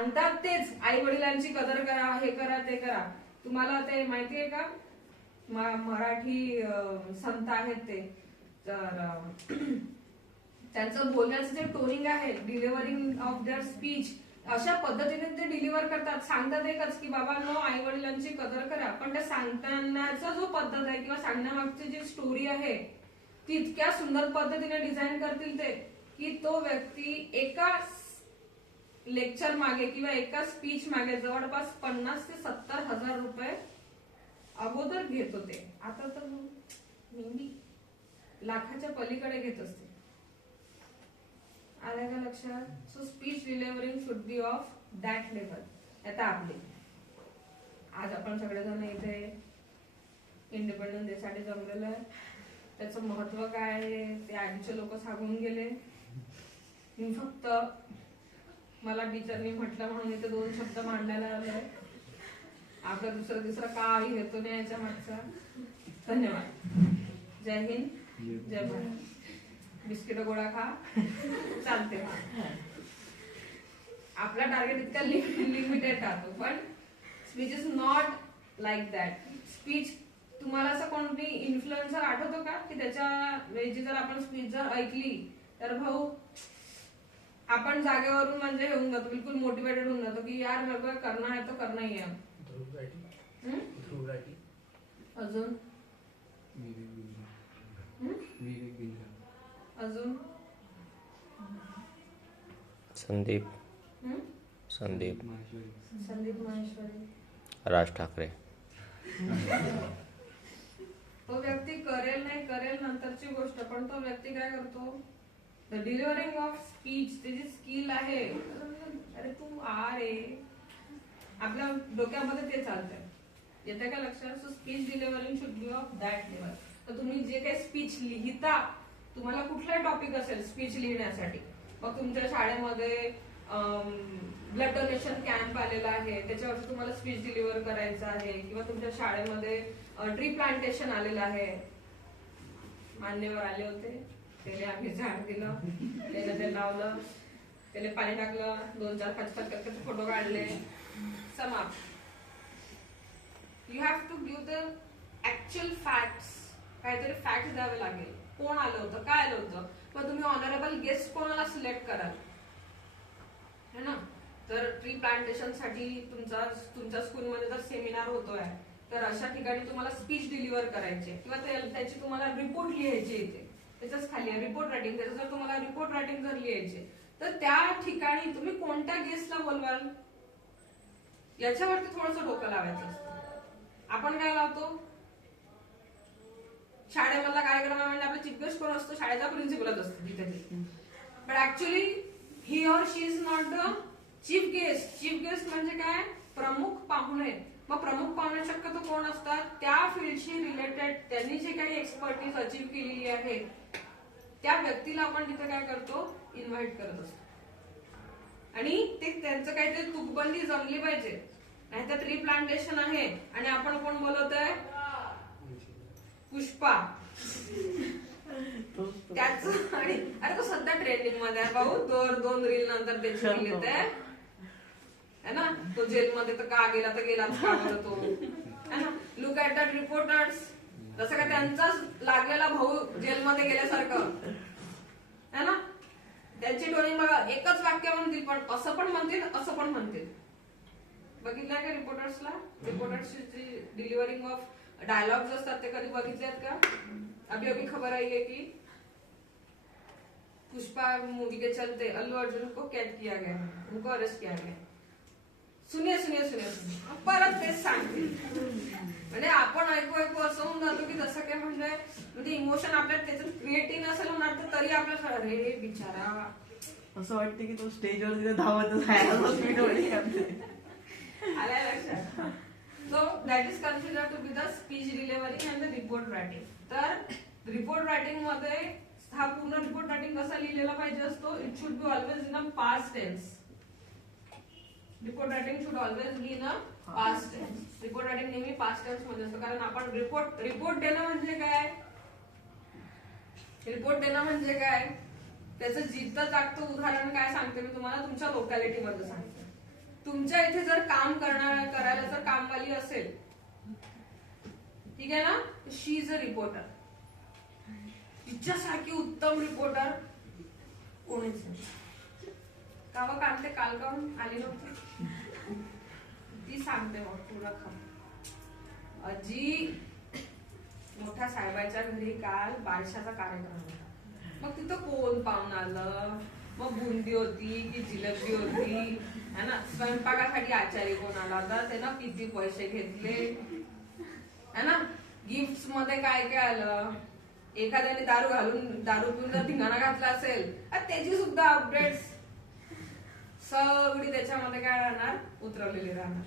सांगतात तेच आई वडिलांची कदर करा, हे करा ते करा. तुम्हाला ते माहितीये का, मराठी संत आहेत ते, तर त्यांचं बोलण्याचं जे टोनिंग आहे, डिलिव्हरिंग ऑफ देअर स्पीच, अशा पद्धतीने ते डिलिव्हर करतात. सांगतात एकच की बाबा नो, आई वडिलांची कदर करा, पण त्या सांगतानाचा जो पद्धत आहे किंवा सांगण्यामागची जी स्टोरी आहे ती इतक्या सुंदर पद्धतीने डिझाईन करतील ते, की तो व्यक्ती एका लेक्चर मागे किंवा एका स्पीच मागे जवळपास 50 ते 70 हजार रुपये अगोदर घेत होते. आता तर नेहमी लाखाच्या पलीकडे घेत असते. आलं का लक्षात? So speech delivering should be of that level. आता आपले आज आपण सगळेजण इथे इंडिपेंडन्स डे साठी जमलेलो आहे. त्याचं महत्व काय आहे ते आधीचे लोक सांगून गेले. मी फक्त मला टीचरनी म्हटलं म्हणून इथे 2 शब्द मांडायला आलोय. आपला दुसरा काही हेतू नाही याच्या मागचा. धन्यवाद. जय हिंद, जय भारत. बिस्किट गोळा खा, चालते. आपला टार्गेट इतका लिमिटेड राहतो, पण speech is not like that. Speech तुम्हाला असं कोणती इन्फ्लुएन्सर आठवतो का की त्याच्या वेळी जर आपण स्पीच जर ऐकली तर भाऊ आपण जागेवरून म्हणजे होऊन जातो, बिलकुल मोटिवेटेड होऊन जातो की यार मेरे को करना है तो करना ही है. अजून अजून संदीप माहेश्वरी, राज ठाकरे. तो व्यक्ती करेल नाही करेल नंतरची गोष्ट, पण तो व्यक्ती काय करतो, द डिलिव्हरिंग ऑफ स्पीच त्याची स्किल आहे. अरे तू आ रे, आपल्या डोक्यामध्ये ते चालतंय. येते का लक्षात? So speech delivering should be of that level. तर तुम्ही जे काही स्पीच लिहिता, तुम्हाला कुठलाही टॉपिक असेल स्पीच लिहिण्यासाठी, मग तुमच्या शाळेमध्ये ब्लड डोनेशन कॅम्प आलेला आहे, त्याच्यावरती तुम्हाला स्पीच डिलिव्हर करायचं आहे, किंवा तुमच्या शाळेमध्ये ट्री प्लांटेशन आलेलं आहे, मान्यवर आले होते, त्याने आम्ही झाड दिलं, त्याने ते लावलं, त्याने पाणी टाकलं, 2-4 5 फोटो काढले, समाप्त. You have to give the actual facts. काहीतरी फॅक्ट्स द्यावे लागेल. कोण आलं होतं, काय आलं होतं, मग तुम्ही ऑनरेबल गेस्ट कोणाला सिलेक्ट कराल, है ना? तर ट्री प्लांटेशन साठी तुमच्या स्कूलमध्ये जर सेमिनार होतोय तर अशा ठिकाणी तुम्हाला स्पीच डिलिव्हर करायचे, किंवा त्याची तुम्हाला रिपोर्ट लिहायची येते, त्याच्याच खाली रिपोर्ट रायटिंग. त्याचं जर तुम्हाला रिपोर्ट रायटिंग जर लिहायचे तर त्या ठिकाणी तुम्ही कोणत्या गेस्टला बोलवाल याच्यावरती थोडंसं डोकं लावायचं असतं. आपण काय लावतो, शाळेमधला कार्यक्रम म्हणजे आपला चीफ गेस्ट कोण असतो, शाळेचा प्रिन्सिपलच असतो तिथे. But actually he or she is not the chief guest. Chief guest म्हणजे काय, प्रमुख पाहुणे. मग प्रमुख पाहुणे शक्यतो कोण असतात, त्या फील्डशी रिलेटेड त्यांनी जे काही एक्सपर्टीज अचीव्ह केलेली आहे त्या व्यक्तीला आपण तिथे काय करतो, इन्व्हाइट करत असतो. आणि ते त्यांचं काहीतरी तुकबंदी जमली पाहिजे. नाहीतर ट्री प्लांटेशन आहे आणि आपण कोण बोलवत आहे, पुष्पा. त्याच आणि अरे तो सध्या ट्रेंडिंग मध्ये आहे भाऊ, 2 रील नंतर त्याची रील येते है ना. तो जेलमध्ये तर का गेला, तर गेला का बरं तो, है ना. लुक ऍट दॅट रिपोर्टर्स, जसं का त्यांचाच लागलेला भाऊ जेलमध्ये गेल्यासारखं, है ना. त्यांची टोनिंग बघा, एकच वाक्य म्हणतील पण असं पण म्हणतील असं पण म्हणतील. बघितलंय का रिपोर्टर्सला? रिपोर्टर्सची डिलिव्हरिंग ऑफ डायलॉग्स असतात ते कधी बघितलेत का? अभी खबर आई है कि पुष्पा मूवी के चलते अल्लू अर्जुन को कैद किया गया, उनको अरेस्ट किया गया. सुनिए सुनिए सुनिए सुनिए, परत तेच सांगते. म्हणजे आपण ऐकू असं होऊन जातो की जसं काय म्हणजे इमोशन आपल्यात त्याच्यात क्रिएटिव्ह नसेल होणार तर तरी आपल्याला अरे बिचारा असं वाटतं की तो स्टेजवर तिथे धावतच आहे. आलाय लक्षात? So that is consider to be the speech delivering and the report writing. तर रिपोर्ट रायटिंग मध्ये हा पूर्ण रिपोर्ट रायटिंग कसा लिहिलेला पाहिजे असतो, it should be always in a past tense. Report writing should always be in a past tense. Report writing नेहमी past tense मध्ये असतं, कारण आपण रिपोर्ट देणं म्हणजे काय, रिपोर्ट देणं म्हणजे काय, त्याचं जिद्द जागतं उदाहरण काय सांगते मी तुम्हाला, तुमच्या लोकॅलिटी मध्ये सांगते. तुमच्या इथे जर काम करायला जर कामवाली असेल, ठीक आहे ना, शी इज अ रिपोर्टर. तिच्यासारखी उत्तम रिपोर्टर कोणीच नाही. कावा काढते काल काहून आली नव्हती, ती सांगते मग पूर्ण खबर. अजी मोठ्या साहेबाच्या घरी काल बारशाचा कार्यक्रम होता. मग तिथं कोण पाहून आलं, मग बुंदी होती की जिलेबी होती है ना, स्वयंपाकासाठी आचारी कोण आला होता, त्यानं किती पैसे घेतले है ना, गिफ्ट मध्ये काय काय आलं, एखाद्याने दारू पिऊन जर धिंगाणा घातला असेल त्याची सुद्धा अपडेट्स सगळी त्याच्यामध्ये काय राहणार, उतरवलेली राहणार.